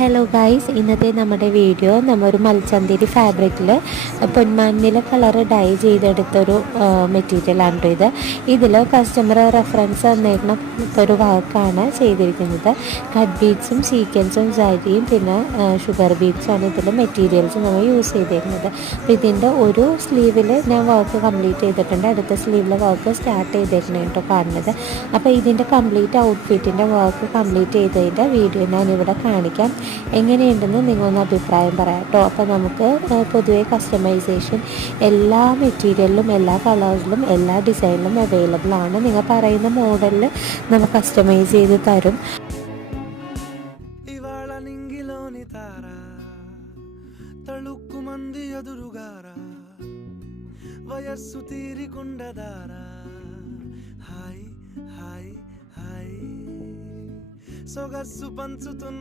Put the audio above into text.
Hello guys, ഇന്നത്തെ നമ്മുടെ video ഒരു മൽച്ചന്തേരി ഫാബ്രിക്കിൽ പൊന്മഞ്ഞില കളർ ഡൈ ചെയ്തെടുത്തൊരു മെറ്റീരിയലാണ് കേട്ടോ. ഇതിൽ കസ്റ്റമർ റെഫറൻസ് തന്നേക്കുന്ന ഒരു വർക്കാണ് ചെയ്തിരിക്കുന്നത്. കട്ട് ബീഡ്സും സീക്വൻസും സാരിയും പിന്നെ ഷുഗർ ബീഡ്സുമാണ് ഇതിൽ മെറ്റീരിയൽസ് നമ്മൾ യൂസ് ചെയ്തിരിക്കുന്നത്. അപ്പോൾ ഇതിൻ്റെ ഒരു സ്ലീവിൽ ഞാൻ വർക്ക് കംപ്ലീറ്റ് ചെയ്തിട്ടുണ്ട്, അടുത്ത സ്ലീവിൽ വർക്ക് സ്റ്റാർട്ട് ചെയ്തേക്കണം കേട്ടോ കാണുന്നത്. അപ്പോൾ ഇതിൻ്റെ കംപ്ലീറ്റ് ഔട്ട്ഫിറ്റിൻ്റെ വർക്ക് കംപ്ലീറ്റ് ചെയ്തതിൻ്റെ വീഡിയോ ഞാനിവിടെ കാണിക്കാം. എങ്ങനെയുണ്ടെന്ന് നിങ്ങളൊന്ന് അഭിപ്രായം പറയാം കേട്ടോ. അപ്പോൾ നമുക്ക് പൊതുവേ കസ്റ്റമൈസേഷൻ എല്ലാ മെറ്റീരിയലിലും എല്ലാ കളേഴ്സിലും എല്ലാ ഡിസൈനിലും അവൈലബിൾ ആണ്. നിങ്ങൾ പറയുന്ന മോഡലിൽ നമ്മൾ കസ്റ്റമൈസ് ചെയ്ത് തരും. తళుక్కుమంది ఎదురుగారా వయస్సు తీరికుండదారా హాయ్ హాయ్ హాయ్ సొగస్సు పంచుతున్న